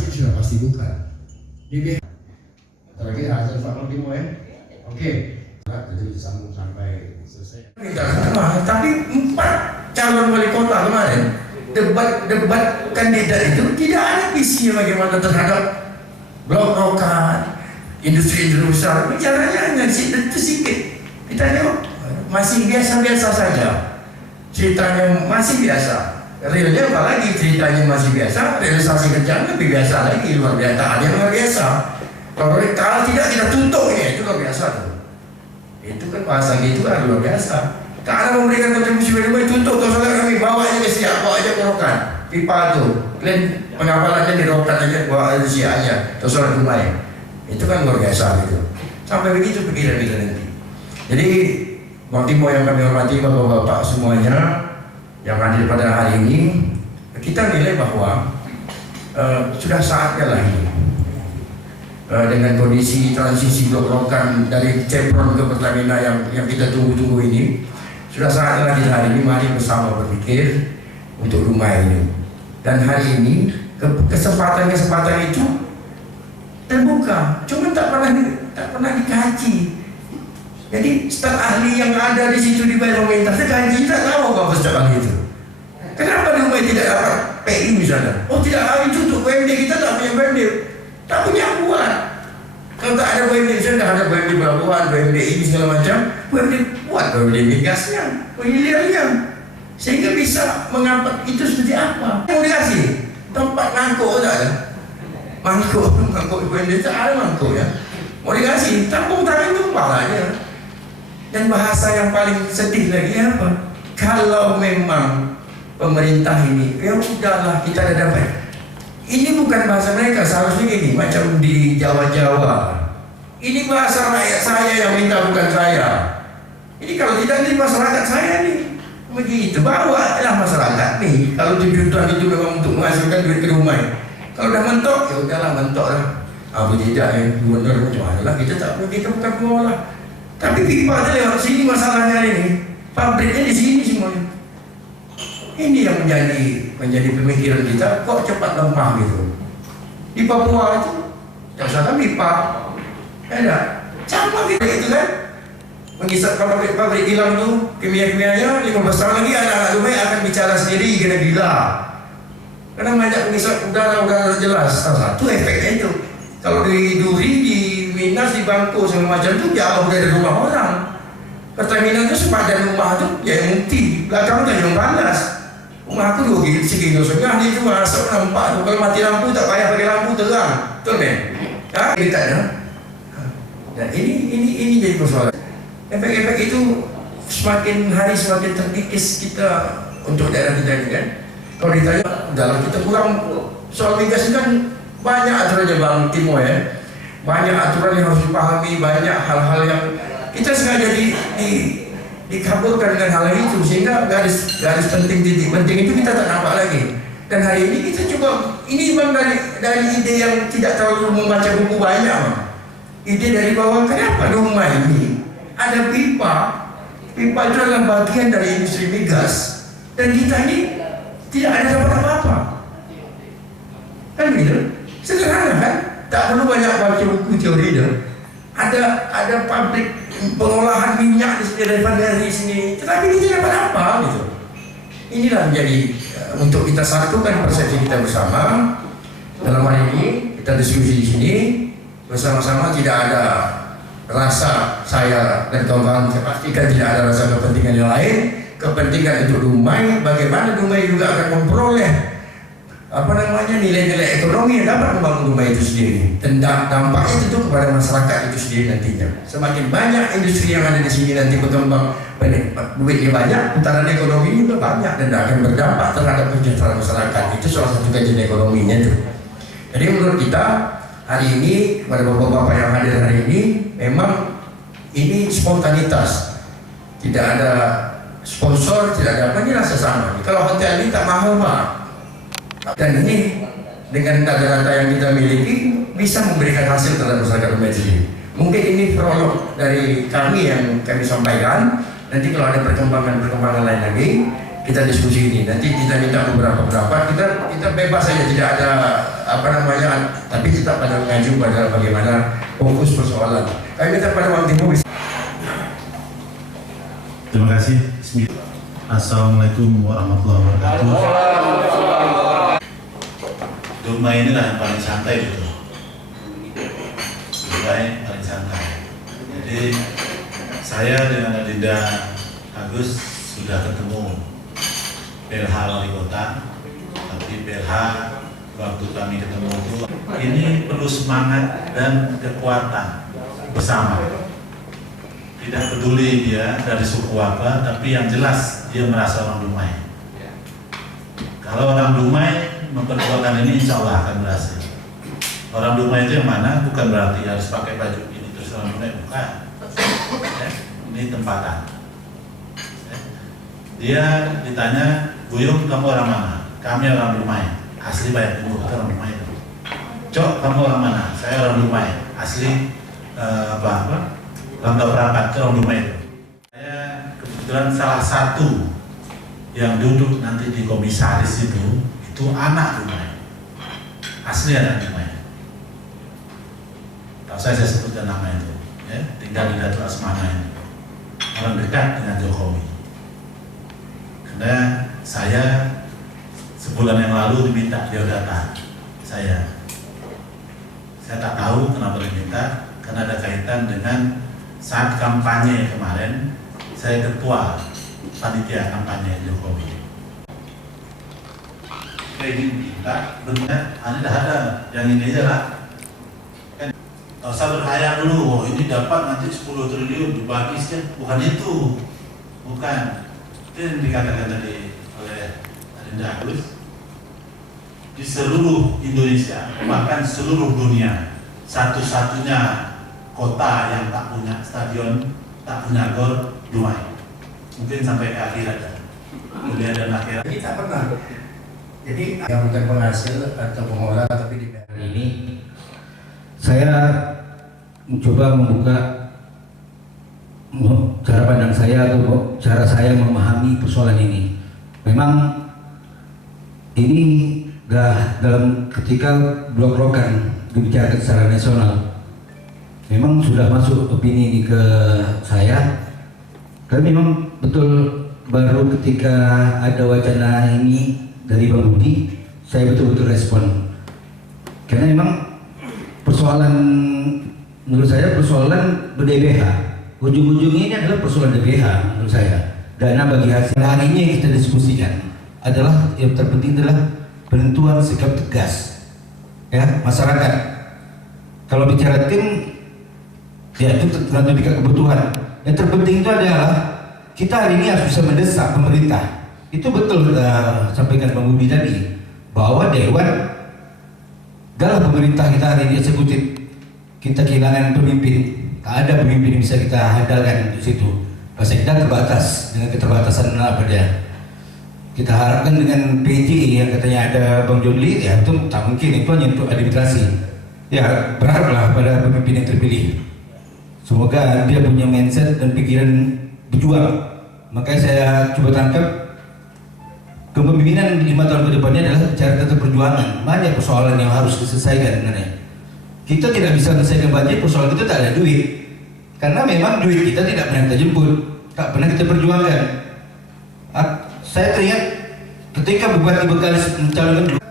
masjid sudah pasti bukan. Jadi terakhir hasil Fakul Timo ya. Oke. Jadi disambung sampai selesai. Tapi 4 calon wali kota kemarin debat kandidat itu tidak ada visinya bagaimana terhadap blok rokan, industri besar. Bicaranya hanya itu sedikit. Kita lihat masih biasa-biasa saja. Ceritanya masih biasa. Realnya apalagi ceritanya masih biasa. Realisasi kerjaan lebih biasa lagi, luar biasa. Ada yang luar biasa. Kalau tidak kita tutup ya, itu luar biasa tuh. Itu kan bahasa gitu kan luar biasa. Karena memberikan kontribusi bagaimana tutup terus kami bawa aja ke siap, bawa aja ke rokan pipa tuh. Kalian pengapalannya di rokan aja, bawa aja siap aja terus orang rumah. Itu kan luar biasa gitu. Sampai begitu pikiran kita nanti. Jadi Bang Timo yang kami hormati, bapak-bapak semuanya yang hadir pada hari ini, kita nilai bahwa sudah saatnya lah ini. Dengan kondisi transisi blok rokan dari Chevron ke Pertamina yang kita tunggu-tunggu ini, sudah saatnya kita hari ini mari bersama berpikir untuk rumah ini. Dan hari ini kesempatan itu terbuka, cuma tak pernah dikaji. Jadi staf ahli yang ada di situ dibayar pemerintah, dikaji tak tahu apa staf ahli itu. Kenapa rumah tidak dapat PI misalnya? Oh tidak ahli itu untuk BMD, kita tak punya BMD. Tak punya buat. Kalau tak ada BMD, sudah ada BMD pelabuhan, BMD ini segala macam, BMD buat BMD migasnya, penghilirannya, sehingga bisa mengangkat itu seperti apa? Yang dikasih tempat mangkuk tak ada, mangkuk BMD tak ada mangkuk ya. Mau dikasih tampung tangan tumpah aja. Dan bahasa yang paling sedih lagi apa? Kalau memang pemerintah ini, ya udahlah kita ada dapat. Ini bukan bahasa mereka, seharusnya gini, macam di Jawa-Jawa. Ini bahasa rakyat saya yang minta, bukan saya. Ini kalau tidak ini masyarakat saya nih. Begitu, bawa lah masyarakat nih. Kalau tujuan itu memang untuk menghasilkan duit ke rumah. Kalau udah mentok, ya udahlah mentok lah. Apa tidak ya, benar macam mana lah, kita tak perlu, kita bukan pengolah. Tapi pipa aja lewat sini masalahnya ini. Pabriknya di sini semuanya. Ini yang menjadi pemikiran kita, kok cepat lemah gitu. Di Papua itu, misalkan pipa, ada sama gitu kan. Mengisap pabrik hilang tuh kimia-kimianya 15 tahun lagi anak-anak rumah akan bicara sendiri gila-gila. Karena banyak mengisap udara jelas. Salah satu efeknya itu. Kalau di Duri, di Minas, di Bangko segala macam itu jauh dari rumah orang. Pertamina itu sepadan rumah itu ya mukti, belakang Tanjung Panas. Rumah aku 2 segi setengah itu masuk nampak tuh. Kalau mati lampu tak payah pakai lampu terang, betul kan? Ya, ceritanya. Dan ini jadi persoalan. Efek-efek itu semakin hari semakin terkikis kita untuk daerah kita ini kan. Kalau ditanya dalam kita kurang soal migas kan banyak aturannya Bang Timo ya. Banyak aturan yang harus dipahami, banyak hal-hal yang kita sengaja dikaburkan dengan hal itu sehingga garis penting, titik penting itu kita tak nampak lagi. Dan hari ini kita coba, ini Bang dari ide yang tidak terlalu membaca buku banyak Bang. Ide dari bawah, kenapa rumah ini ada pipa itu adalah bagian dari industri migas dan kita ini tidak ada dapat apa-apa kan gitu, sederhana kan, tak perlu banyak baca buku teori itu. Ada pabrik pengolahan minyak di sini, refinery di sini, tetapi kita dapat apa gitu. Inilah menjadi untuk kita satukan persepsi kita bersama dalam hari ini, kita diskusi di sini bersama-sama, tidak ada rasa saya dan kawan-kawan, saya pastikan tidak ada rasa kepentingan yang lain. Kepentingan untuk Dumai, bagaimana Dumai juga akan memperoleh nilai-nilai ekonomi yang dapat membangun Dumai itu sendiri, dan dampaknya itu kepada masyarakat itu sendiri nantinya. Semakin banyak industri yang ada di sini nanti berkembang, duitnya banyak, putaran ekonomi juga banyak dan akan berdampak terhadap kesejahteraan masyarakat. Itu salah satu kajian ekonominya itu. Jadi menurut kita hari ini, kepada bapak-bapak yang hadir hari ini, memang ini spontanitas, tidak ada sponsor, tidak ada apa, ini rasa sama. Kalau hotel ini tak mahal Pak, dan ini dengan data-data yang kita miliki bisa memberikan hasil terhadap masyarakat Dumai sendiri. Mungkin ini prolog dari kami yang kami sampaikan. Nanti kalau ada perkembangan lain lagi, kita diskusi ini. Nanti kita minta beberapa pendapat, kita bebas saja, tidak ada apa namanya, tapi kita pada mengacu pada bagaimana fokus persoalan. Kami minta pada Bang Timur. Terima kasih. Assalamualaikum warahmatullahi wabarakatuh. Dumai inilah yang paling santai gitu. Dumai paling santai. Jadi saya dengan Adinda Agus sudah ketemu PLH Wali Kota, tapi PLH waktu kami ketemu itu ini perlu semangat dan kekuatan bersama. Tidak peduli dia dari suku apa, tapi yang jelas dia merasa orang Dumai. Kalau orang Dumai memperjuangkan ini, insya Allah akan berhasil. Orang Dumai itu yang mana? Bukan berarti harus pakai baju ini terus orang Dumai, bukan. Ini tempatan. Dia ditanya, Buyung, kamu orang mana? Kami orang Dumai. Asli Bayak Timur, itu orang Dumai. Cok, kamu orang mana? Saya orang Dumai. Asli Langga Perangkat, orang Dumai itu. Saya kebetulan salah satu yang duduk nanti di komisaris itu anak Dumai. Asli anak Dumai. Tak usah saya sebutkan nama itu. Ya, tinggal di Datu Asmana ini. Orang dekat dengan Jokowi. Karena saya sebulan yang lalu diminta biodata saya tak tahu kenapa diminta, karena ada kaitan dengan saat kampanye kemarin saya ketua panitia kampanye Jokowi. Saya ingin minta, benar, Anda dah ada, yang ini aja lah. Kan, tak usah berhayal dulu, oh ini dapat nanti 10 triliun dibagi sekian, bukan itu, bukan. Itu yang dikatakan tadi oleh Adinda Agus. Di seluruh Indonesia, bahkan seluruh dunia, satu-satunya kota yang tak punya stadion, tak punya gor, Dumai. Mungkin sampai ke akhirat, dunia dan akhirat. Kita pernah. Jadi yang bukan penghasil atau pengolah tapi di ini saya mencoba membuka cara pandang saya atau cara saya memahami persoalan ini. Memang ini dalam ketika blok-blokan dibicarakan secara nasional, memang sudah masuk opini ini ke saya. Tapi memang betul baru ketika ada wacana ini dari Bang Budi, saya betul-betul respon. Karena memang persoalan, menurut saya persoalan DBH, ujung-ujungnya ini adalah persoalan DBH menurut saya. Dana bagi hasil. Hari ini yang kita diskusikan adalah yang terpenting adalah penentuan sikap tegas ya masyarakat. Kalau bicara tim, ya itu tergantung kebutuhan. Yang terpenting itu adalah kita hari ini harus bisa mendesak pemerintah. Itu betul sampaikan Bang Budi tadi, bahwa Dewan adalah pemerintah kita hari ini eksekutif. Kita kehilangan pemimpin, tak ada pemimpin yang bisa kita handalkan di situ. Bahasa kita terbatas dengan keterbatasan apa dia. Kita harapkan dengan PJ yang katanya ada Bang Jodli, ya itu tak mungkin, itu hanya untuk administrasi. Ya berharaplah pada pemimpin yang terpilih. Semoga dia punya mindset dan pikiran berjuang. Makanya saya coba tangkap kepemimpinan 5 tahun ke depannya adalah cara tetap perjuangan. Banyak persoalan yang harus diselesaikan sebenarnya. Kita tidak bisa menyelesaikan banjir, persoalan kita tak ada duit. Karena memang duit kita tidak pernah kita jemput, tak pernah kita perjuangkan. Saya teringat ketika Bupati Bekalis mencalonkan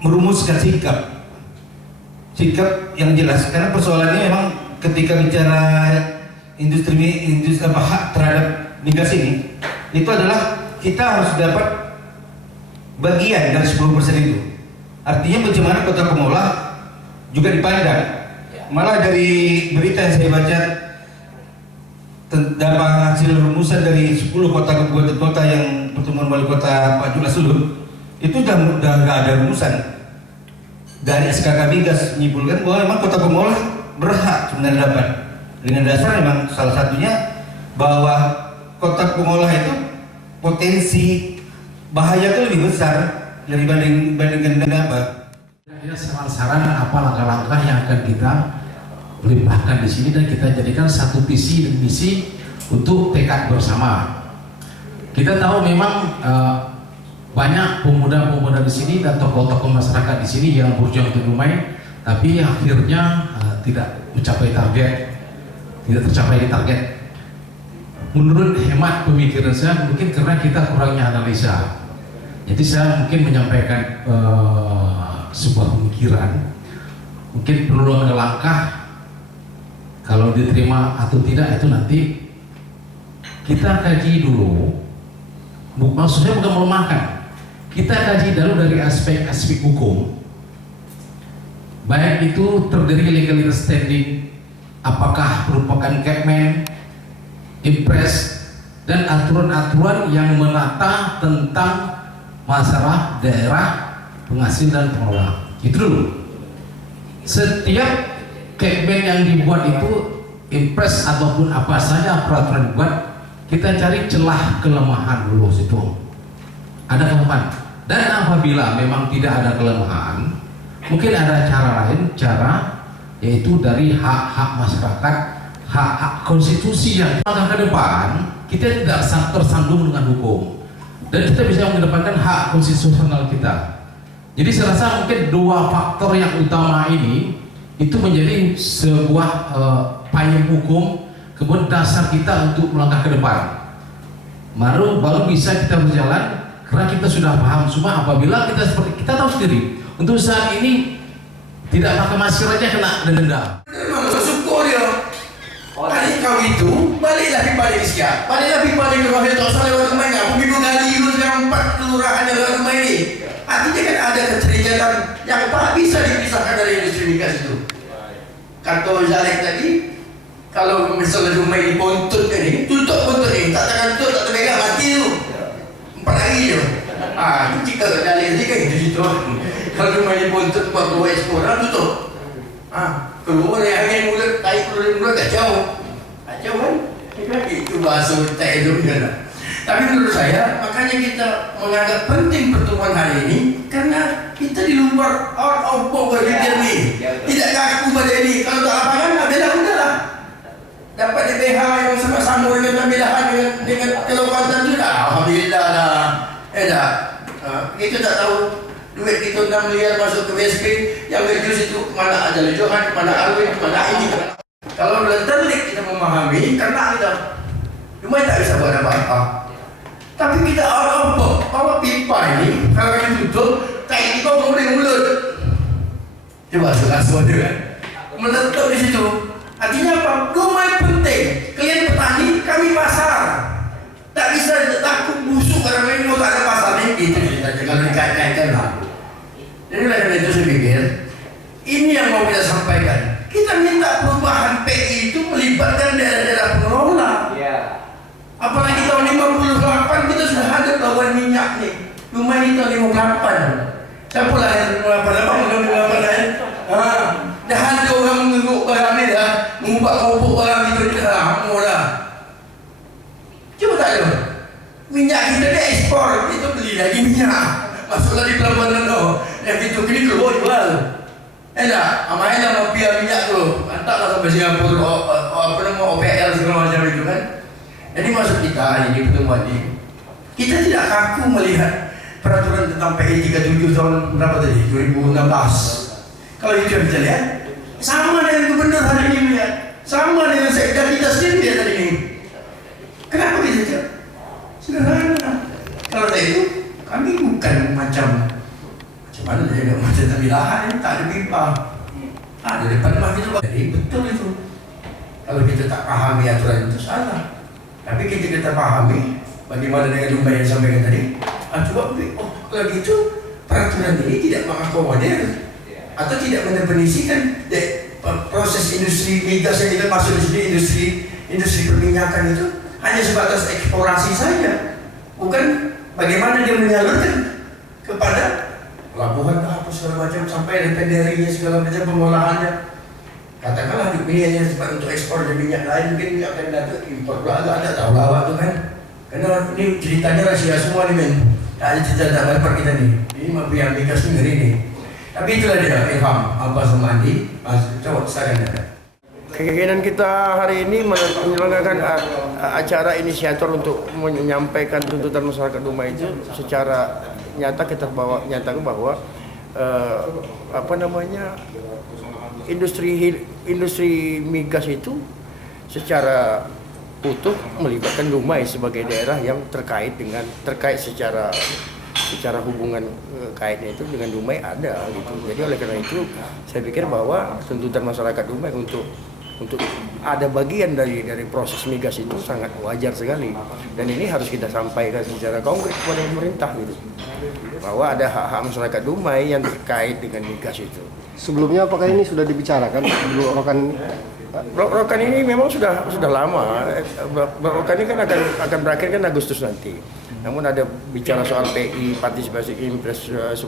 merumuskan sikap yang jelas, karena persoalannya memang ketika bicara industri hak terhadap migas ini, itu adalah kita harus dapat bagian dari 10% itu. Artinya bagaimana kota pengolah juga dipandang. Malah dari berita yang saya baca tentang hasil rumusan dari 10 kabupaten kota yang pertemuan wali kota Pak Julas dulu, itu udah nggak ada rumusan. Dari SKK Migas menyimpulkan bahwa memang kota pengolah berhak sebenarnya dapat. Dengan dasar memang salah satunya bahwa kota pengolah itu potensi bahaya itu lebih besar dibandingkan dengan apa? Kira-kira saran apa langkah-langkah yang akan kita limpahkan di sini dan kita jadikan satu visi dan misi untuk tekad bersama. kita tahu memang banyak pemuda-pemuda di sini dan tokoh-tokoh masyarakat di sini yang berjuang untuk Dumai, tapi akhirnya tidak mencapai target, tidak tercapai target. Menurut hemat pemikiran saya, mungkin karena kita kurangnya analisa. Jadi saya mungkin menyampaikan sebuah pemikiran, mungkin perlu ada langkah. Kalau diterima atau tidak itu nanti kita kaji dulu. Maksudnya bukan melemahkan, kita kaji dulu dari aspek-aspek hukum, baik itu terdiri legalitas standing, apakah merupakan Kepmen, Impres, dan aturan-aturan yang menata tentang masalah daerah penghasil dan pengelola. Itu dulu. Setiap Kepmen yang dibuat itu, Impres ataupun apa saja peraturan dibuat, kita cari celah kelemahan dulu situ. Ada kelemahan. Dan apabila memang tidak ada kelemahan, mungkin ada cara lain, yaitu dari hak-hak masyarakat, hak-hak konstitusi yang langkah ke depan, kita tidak tersandung dengan hukum. Dan kita bisa mengedepankan hak konstitusional kita. Jadi saya rasa mungkin dua faktor yang utama ini itu menjadi sebuah payung hukum, kemudian dasar kita untuk melangkah ke depan. Baru bisa kita berjalan karena kita sudah paham. Cuma apabila kita seperti kita tahu sendiri, untuk saat ini tidak pakai masker aja kena denda. Memang bersyukur ya. Tadi kau itu baliklah pipa siap, baliklah pipa di rumah itu soalnya lewat rumah ini. Begitu kali itu yang 4 kelurahan yang lewat rumah ini. Artinya kan ada keterikatan yang tak bisa dipisahkan dari industri migas itu. Kata Zalek tadi, kalau misalnya rumah ini buntut ini, tutup buntut ini, tak tekan tutup, tak terpegang, mati tu 4 hari je. Itu jika dalil ni kan itu situ. Kalau rumah ini buntut, buat keluar ekspor, tutup. Keluar dari angin mulut, tarik keluar mulut, kacau. Kacau kan? Itu bahasa tak elok kan. Tapi menurut saya, makanya kita menganggap penting pertemuan hari ini karena kita di luar out of power ni. Tidak kaku pada ini. Kalau tak lapangan, udahlah. Dapat DPH yang sama-sama dengan pembelaan dengan kelopatan tu dah. Alhamdulillah dah. Kita tak tahu duit kita 6 miliar masuk ke BSP, yang reduce itu mana ada Johan, mana Arwin, mana ini. Kalau terlik kita memahami, karena kita cuma tak bisa buat apa-apa. Tapi kita orang bawa pipa ini, kalau kita tutup, tak pipa boleh mulut. Coba langsung ada kan? Meletup di situ. Artinya apa? Rumah penting. Kalian petani, kami pasar. Tak bisa takut busuk karena lain mau tak ada pasar ini. Itu saja kalau dikait-kaitkan lah. Jadi oleh itu saya pikir, ini yang mau kita sampaikan. Kita minta perubahan PI itu melibatkan daerah-daerah pengelola. Apalagi tahun 58 kita sudah ada lawan minyak nih. Rumah ini tahun 58. Siapa lah yang 58 dah ada orang mengeruk barang ni dah, mengubah-ubah barang itu dah, dah. Cuba tak ada. Minyak kita dia ekspor, kita beli lagi minyak. Masuklah di pelabuhan tu. Yang itu kini keluar jual. Amainlah mafia minyak tu. Hantarlah sampai Singapura, OPL segala macam itu kan. Jadi maksud kita ini pertemuan ini, kita tidak kaku melihat peraturan tentang PI 37 tahun berapa tadi? 2016. Kalau itu yang kita lihat, sama dengan gubernur hari ini melihat, sama dengan sekda kita sendiri lihat hari ini. Kenapa kita lihat? Sederhana. Kalau itu, kami bukan macam mana dia macam terbilahan, tak ada pipa. Ada depan rumah itu, jadi betul itu. Kalau kita tak pahami aturan itu salah. Tapi kita pahami bagaimana dengan lumba yang disampaikan tadi. Coba kalau gitu peraturan ini tidak mengakomodir atau tidak mendefinisikan proses industri migas yang kita masuk di sini, industri perminyakan itu hanya sebatas eksplorasi saja, bukan bagaimana dia menyalurkan kepada pelabuhan apa segala macam sampai refinery segala macam pengolahannya. Katakanlah dunia yang sempat untuk ekspor dan minyak lain, mungkin minyak akan datang impor pula ada tahu lawak tu kan. Karena ini ceritanya rahsia semua ni men. Tak ada cerita tak dapat kita ni. Ini mafia migas ni ngeri ni. Tapi itulah dia ilham Abbas Mandi. Coba silakan ada. Keinginan kita hari ini menyelenggarakan acara inisiator untuk menyampaikan tuntutan masyarakat Dumai itu secara nyata kita nyatakan bahwa industri migas itu secara utuh melibatkan Dumai sebagai daerah yang terkait secara hubungan kaitnya itu dengan Dumai ada gitu. Jadi oleh karena itu saya pikir bahwa tuntutan masyarakat Dumai untuk ada bagian dari proses migas itu sangat wajar sekali, dan ini harus kita sampaikan secara konkret kepada pemerintah gitu, bahwa ada hak-hak masyarakat Dumai yang terkait dengan migas itu. Sebelumnya apakah ini sudah dibicarakan? Blok rokan ini memang sudah lama. Blok rokan ini kan akan berakhir kan Agustus nanti. Namun ada bicara soal PI, partisipasi impres 10%,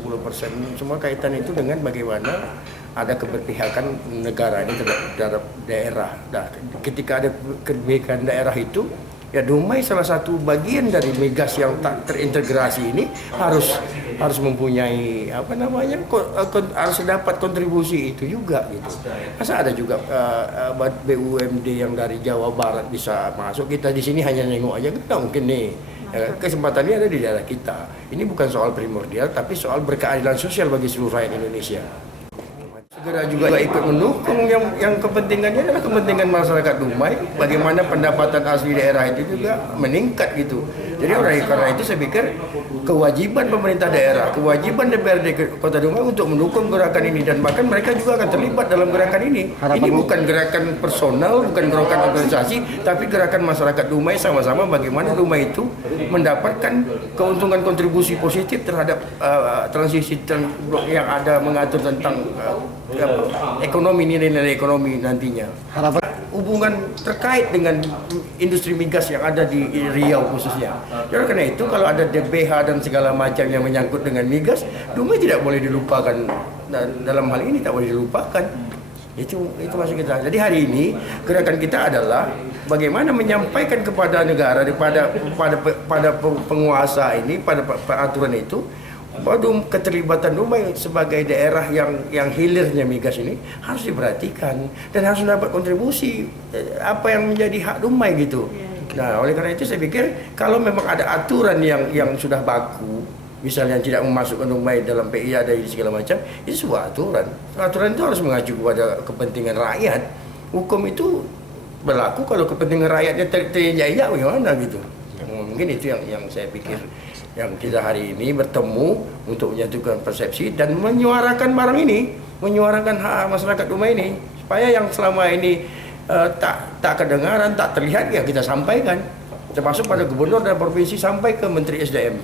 semua kaitan itu dengan bagaimana ada keberpihakan negara ini terhadap daerah. Nah, ketika ada keberpihakan daerah itu, ya Dumai salah satu bagian dari migas yang tak terintegrasi ini harus mempunyai harus dapat kontribusi itu juga gitu. Masa ada juga BUMD yang dari Jawa Barat bisa masuk, kita di sini hanya nengok aja, nggak mungkin nih. Kesempatannya ada di daerah kita. Ini bukan soal primordial, tapi soal berkeadilan sosial bagi seluruh rakyat Indonesia. Segera juga ikut mendukung yang kepentingannya adalah kepentingan masyarakat Dumai, bagaimana pendapatan asli daerah itu juga meningkat gitu. Jadi oleh karena itu saya pikir kewajiban pemerintah daerah, kewajiban DPRD Kota Dumai untuk mendukung gerakan ini, dan bahkan mereka juga akan terlibat dalam gerakan ini. Ini bukan gerakan personal, bukan gerakan organisasi, tapi gerakan masyarakat Dumai sama-sama bagaimana Dumai itu mendapatkan keuntungan kontribusi positif terhadap transisi yang ada mengatur tentang ekonomi, nilai-nilai ekonomi nantinya. Hubungan terkait dengan industri migas yang ada di Riau khususnya. Jadi karena itu kalau ada DBH dan segala macam yang menyangkut dengan migas, Dumai tidak boleh dilupakan, dan dalam hal ini tak boleh dilupakan. Itu maksud kita. Jadi hari ini gerakan kita adalah bagaimana menyampaikan kepada negara, pada penguasa ini, pada aturan itu, bahwa keterlibatan Dumai sebagai daerah yang hilirnya migas ini harus diperhatikan dan harus dapat kontribusi apa yang menjadi hak Dumai gitu. Nah, oleh karena itu saya pikir kalau memang ada aturan yang sudah baku, misalnya tidak memasukkan Dumai dalam PI ada segala macam, itu sebuah aturan. Aturan itu harus mengacu kepada kepentingan rakyat. Hukum itu berlaku kalau kepentingan rakyatnya terinjak-injak bagaimana gitu. Mungkin itu yang saya pikir, yang kita hari ini bertemu untuk menyatukan persepsi dan menyuarakan barang ini, menyuarakan hak masyarakat Dumai ini, supaya yang selama ini tak kedengaran, tak terlihat, ya kita sampaikan, termasuk pada gubernur dan provinsi sampai ke Menteri SDM.